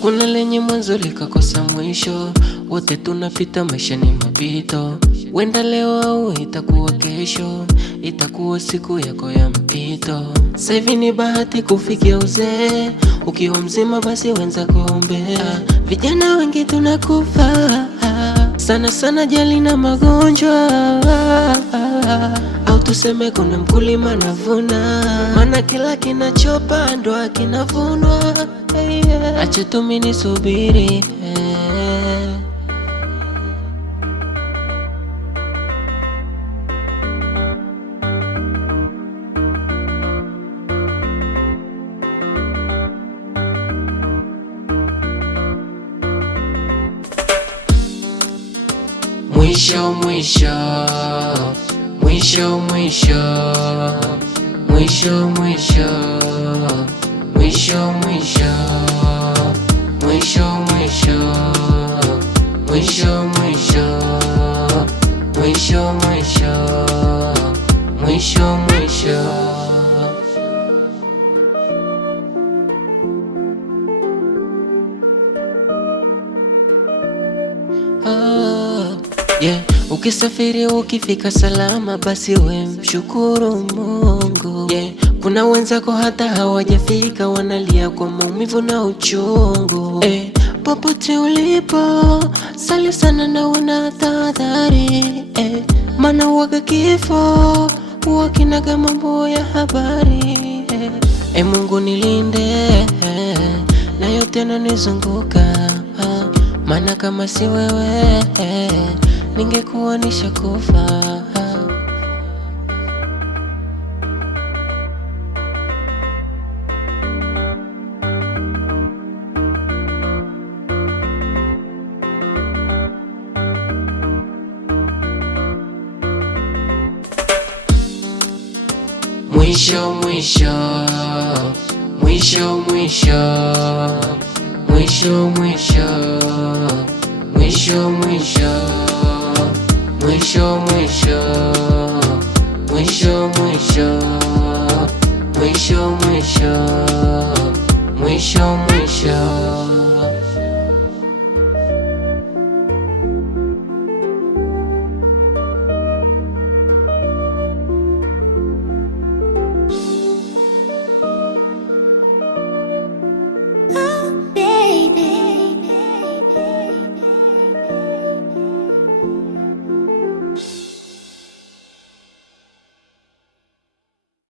hakuna lenye mwanzo likakosa mwisho. Wote tunapita, maisha ni mapito. Wenda leo au itakuwa kesho, itakuwa siku yako ya mpito. Sasa hivi ni bahati kufikia uzee, ukiwa mzima basi wenza kuombea. Vijana wengi tunakufa sana sana, jali na magonjwa, au tuseme kuna mkulima navuna, maana kila kinachopandwa kinavunwa. Acha tu mimi nisubiri. Mwisho mwisho, mwisho mwisho, mwisho mwisho, mwisho mwisho, mwisho mwisho, mwisho mwisho, mwisho mwisho, mwisho mwisho. Yeah. Ukisafiri ukifika salama basi we mshukuru Mungu. Yeah. Kuna wenzako hata hawajafika wanalia kwa maumivu na uchungu. Popote ulipo sali sana na una tahadhari. Maana uwaga kifo wakinaga mambo ya habari. Mungu nilinde na yote yananizunguka, maana kama si wewe ningekuwa nishakufa. Mwisho mwisho, mwisho mwisho, mwisho mwisho, mwisho mwisho, mwisho mwisho, mwisho mwisho, mwisho mwisho, mwisho mwisho.